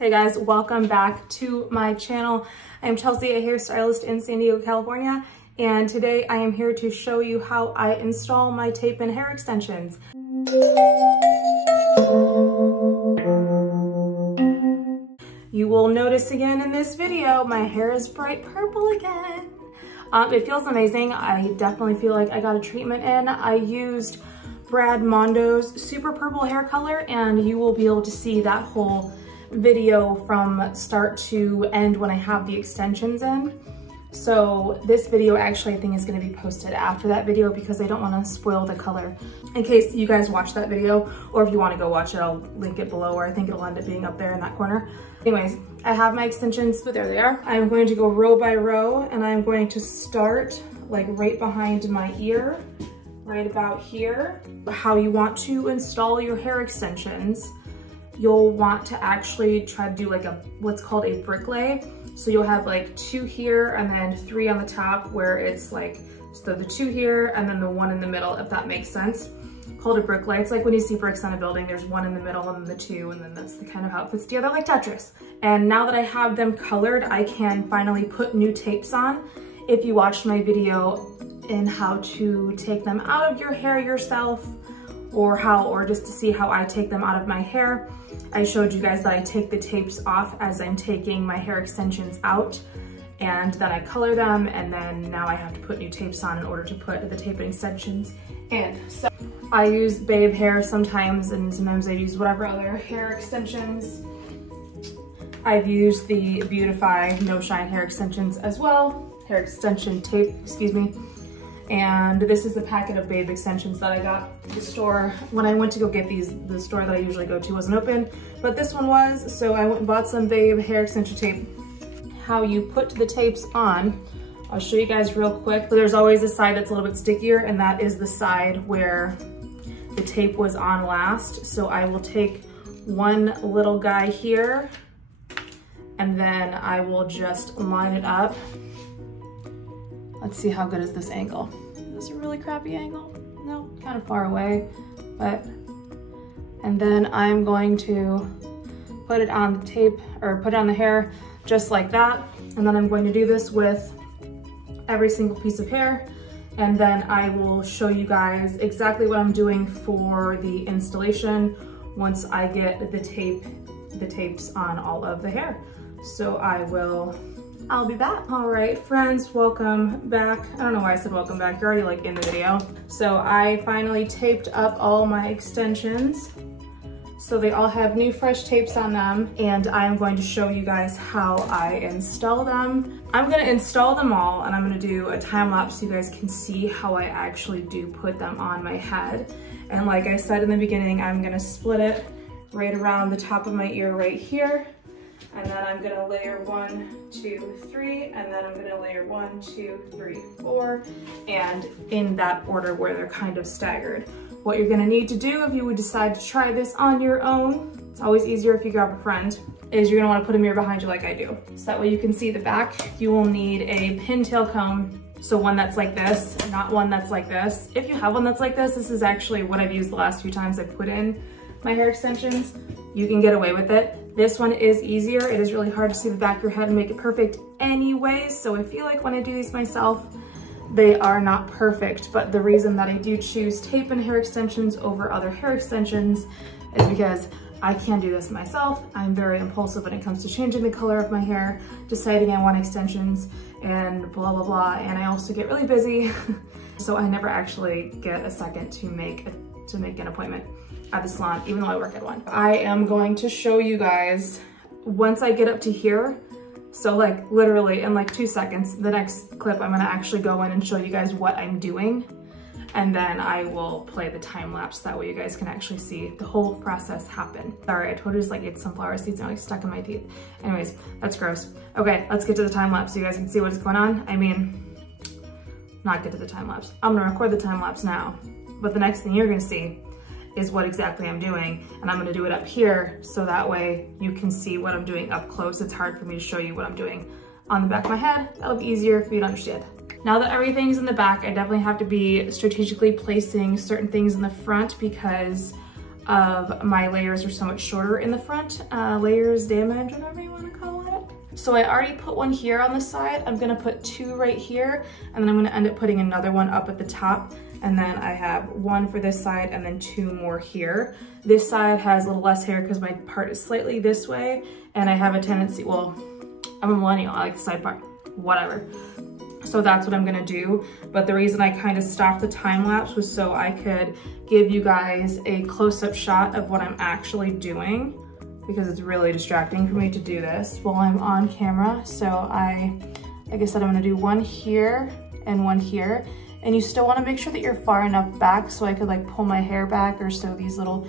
Hey guys, welcome back to my channel. I'm Chelsea, a hairstylist in San Diego, California, and today I am here to show you how I install my tape and hair extensions. You will notice again in this video, my hair is bright purple again. It feels amazing. I definitely feel like I got a treatment in. I used Brad Mondo's Super Purple hair color, and you will be able to see that whole video from start to end when I have the extensions in. So this video actually I think is going to be posted after that video because I don't want to spoil the color in case you guys watch that video, or if you want to go watch it, I'll link it below, or I think it'll end up being up there in that corner. Anyways, I have my extensions, but there they are. I'm going to go row by row, and I'm going to start like right behind my ear, right about here. How you want to install your hair extensions, you'll want to actually try to do like what's called a brick lay. So you'll have like 2 here and then 3 on the top, where it's like, so the 2 here and then the 1 in the middle, if that makes sense. Called a brick lay. It's like when you see bricks on a building, there's 1 in the middle and then the 2, and then that's the kind of how it fits together like Tetris. And now that I have them colored, I can finally put new tapes on. If you watched my video in how to take them out of your hair yourself, or just to see how I take them out of my hair, I showed you guys that I take the tapes off as I'm taking my hair extensions out, and then I color them, and then now I have to put new tapes on in order to put the tape and extensions in. So I use Babe hair sometimes, and sometimes I use whatever other hair extensions. I've used the Beautify No Shine hair extensions as well, hair extension tape, excuse me. And this is the packet of Babe extensions that I got at the store. When I went to go get these, the store that I usually go to wasn't open, but this one was, so I went and bought some Babe hair extension tape. How you put the tapes on, I'll show you guys real quick. So there's always a side that's a little bit stickier, and that is the side where the tape was on last. So I will take one little guy here, and then I will just line it up. Let's see, how good is this angle? Is this a really crappy angle? No, kind of far away, but, and then I'm going to put it on the tape, or put it on the hair just like that. And then I'm going to do this with every single piece of hair. And then I will show you guys exactly what I'm doing for the installation once I get the tapes on all of the hair. So I'll be back. All right, friends, welcome back. I don't know why I said welcome back. You're already like in the video. So I finally taped up all my extensions. So they all have new fresh tapes on them, and I'm going to show you guys how I install them. I'm gonna install them all, and I'm gonna do a time lapse so you guys can see how I actually do put them on my head. And like I said in the beginning, I'm gonna split it right around the top of my ear right here. And then I'm gonna layer 1, 2, 3, and then I'm gonna layer 1, 2, 3, 4, and in that order where they're kind of staggered. What you're gonna need to do if you would decide to try this on your own, it's always easier if you grab a friend, is you're gonna wanna put a mirror behind you like I do. So that way you can see the back. You will need a pintail comb, so one that's like this, not one that's like this. If you have one that's like this is actually what I've used the last few times I've put in my hair extensions. You can get away with it. This one is easier. It is really hard to see the back of your head and make it perfect anyways. So I feel like when I do these myself, they are not perfect. But the reason that I do choose tape and hair extensions over other hair extensions is because I can't do this myself. I'm very impulsive when it comes to changing the color of my hair, deciding I want extensions, and blah, blah, blah. And I also get really busy. So I never actually get a second to make an appointment at the salon, even though I work at one. I am going to show you guys once I get up to here. So like literally in like 2 seconds, the next clip, I'm gonna actually go in and show you guys what I'm doing. And then I will play the time lapse. That way you guys can actually see the whole process happen. Sorry, I totally just like ate sunflower seeds and like stuck in my teeth. Anyways, that's gross. Okay, let's get to the time lapse so you guys can see what's going on. I mean, not get to the time lapse. I'm gonna record the time lapse now, but the next thing you're gonna see is what exactly I'm doing. And I'm gonna do it up here so that way you can see what I'm doing up close. It's hard for me to show you what I'm doing on the back of my head. That'll be easier for you to understand. Now that everything's in the back, I definitely have to be strategically placing certain things in the front because of my layers are so much shorter in the front. Layers damage, whatever you want to call it. So I already put one here on the side. I'm gonna put two right here, and then I'm gonna end up putting another one up at the top. And then I have one for this side and then two more here. This side has a little less hair because my part is slightly this way, and I have a tendency, well, I'm a millennial, I like the side part, whatever. So that's what I'm gonna do. But the reason I kind of stopped the time lapse was so I could give you guys a close-up shot of what I'm actually doing, because it's really distracting for me to do this while I'm on camera. So like I said, I'm gonna do one here and one here. And you still wanna make sure that you're far enough back so I could like pull my hair back, or so these little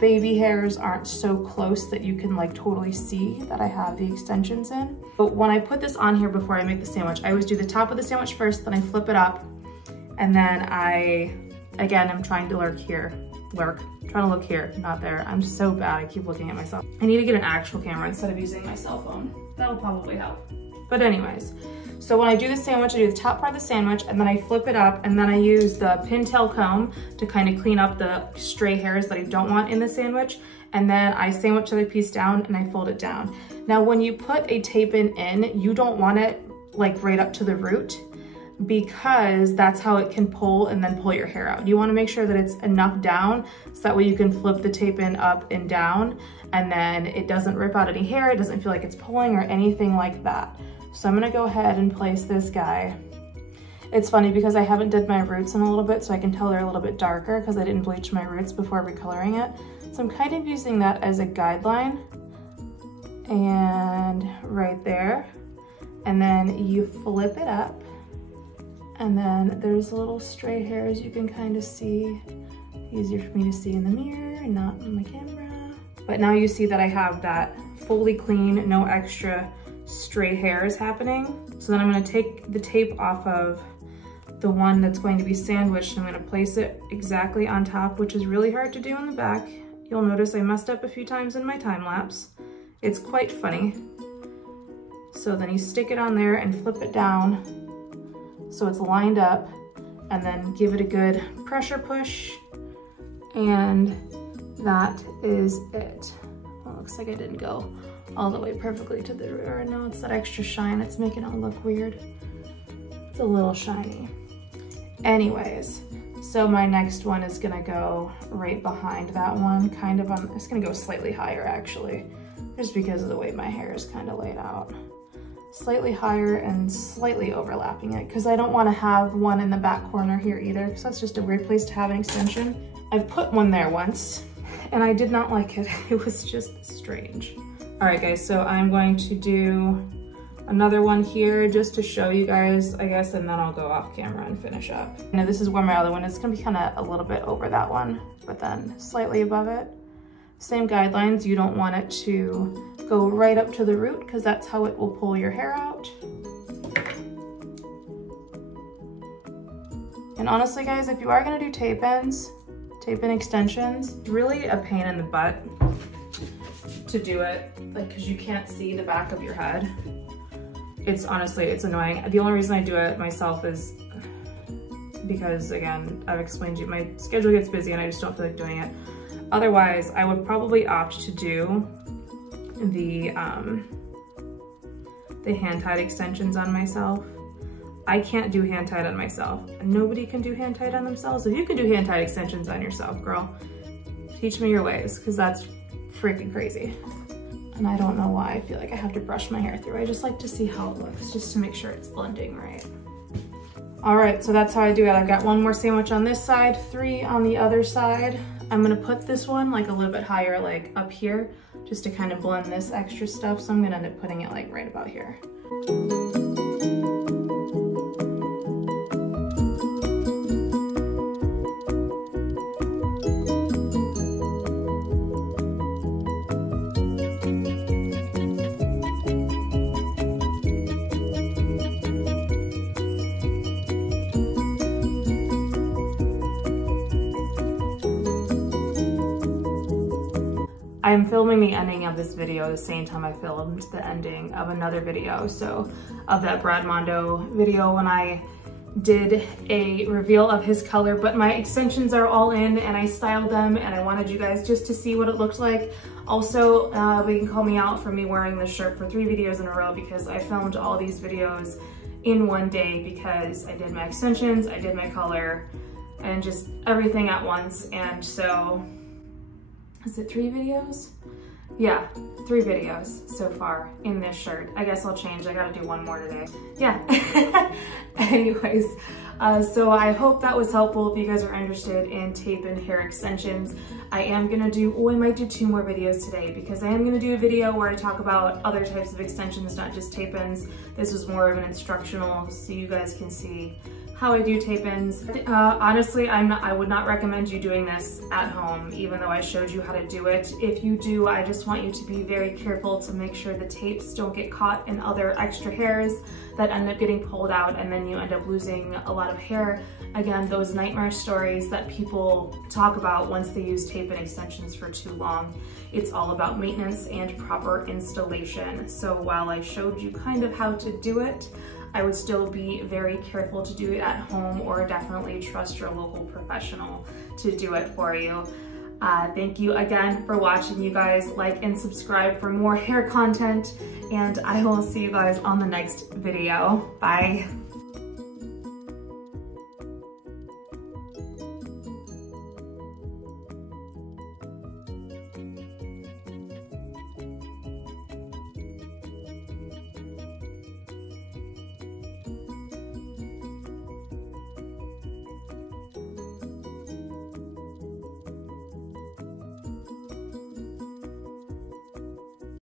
baby hairs aren't so close that you can like totally see that I have the extensions in. But when I put this on here before I make the sandwich, I always do the top of the sandwich first, then I flip it up, and then again, I'm trying to look here, not there. I'm so bad, I keep looking at myself. I need to get an actual camera instead of using my cell phone. That'll probably help. But anyways, so when I do the sandwich, I do the top part of the sandwich, and then I flip it up, and then I use the pintail comb to kind of clean up the stray hairs that I don't want in the sandwich. And then I sandwich the other piece down and I fold it down. Now, when you put a tape-in, you don't want it like right up to the root, because that's how it can pull and then pull your hair out. You wanna make sure that it's enough down so that way you can flip the tape-in up and down, and then it doesn't rip out any hair, it doesn't feel like it's pulling or anything like that. So I'm gonna go ahead and place this guy. It's funny because I haven't did my roots in a little bit, so I can tell they're a little bit darker because I didn't bleach my roots before recoloring it. So I'm kind of using that as a guideline. And right there. And then you flip it up. And then there's little stray hairs you can kind of see. Easier for me to see in the mirror and not on my camera. But now you see that I have that fully clean, no extra stray hairs happening. So then I'm gonna take the tape off of the one that's going to be sandwiched. I'm gonna place it exactly on top, which is really hard to do in the back. You'll notice I messed up a few times in my time lapse. It's quite funny. So then you stick it on there and flip it down so it's lined up, and then give it a good pressure push, and that is it. Well, it looks like I didn't go all the way perfectly to the rear. No, it's that extra shine that's making it look weird. It's a little shiny. Anyways, so my next one is gonna go right behind that one, kind of on, it's gonna go slightly higher actually, just because of the way my hair is kind of laid out. Slightly higher and slightly overlapping it, because I don't want to have one in the back corner here either, because that's just a weird place to have an extension. I put one there once and I did not like it. It was just strange. All right guys, so I'm going to do another one here just to show you guys, I guess, and then I'll go off camera and finish up. Now this is where my other one is gonna be kind of a little bit over that one, but then slightly above it. Same guidelines, you don't want it to go right up to the root because that's how it will pull your hair out. And honestly guys, if you are gonna do tape-in extensions, it's really a pain in the butt to do it, like, because you can't see the back of your head. It's honestly, it's annoying. The only reason I do it myself is because, again, I've explained to you, my schedule gets busy and I just don't feel like doing it. Otherwise, I would probably opt to do the hand-tied extensions on myself. I can't do hand-tied on myself. Nobody can do hand-tied on themselves. If you can do hand-tied extensions on yourself, girl, teach me your ways, because that's freaking crazy. And I don't know why I feel like I have to brush my hair through. I just like to see how it looks, just to make sure it's blending right. All right, so that's how I do it. I've got one more sandwich on this side, 3 on the other side. I'm gonna put this one like a little bit higher, like up here, just to kind of blend this extra stuff. So I'm gonna end up putting it like right about here. I'm filming the ending of this video the same time I filmed the ending of another video, so of that Brad Mondo video when I did a reveal of his color, but my extensions are all in and I styled them and I wanted you guys just to see what it looked like. Also, we can call me out for me wearing this shirt for 3 videos in a row because I filmed all these videos in one day because I did my extensions, I did my color, and just everything at once. And so, is it 3 videos? Yeah, 3 videos so far in this shirt. I guess I'll change, I gotta do one more today. Yeah, anyways, so I hope that was helpful if you guys are interested in tape and hair extensions. I am gonna do, I might do 2 more videos today because I am gonna do a video where I talk about other types of extensions, not just tape-ins. This was more of an instructional so you guys can see how I do tape-ins. Honestly, I would not recommend you doing this at home, even though I showed you how to do it. If you do, I just want you to be very careful to make sure the tapes don't get caught in other extra hairs that end up getting pulled out and then you end up losing a lot of hair. Again, those nightmare stories that people talk about once they use tape and extensions for too long. It's all about maintenance and proper installation. So while I showed you kind of how to do it, I would still be very careful to do it at home, or definitely trust your local professional to do it for you. Thank you again for watching, you guys. Like and subscribe for more hair content, and I will see you guys on the next video. Bye.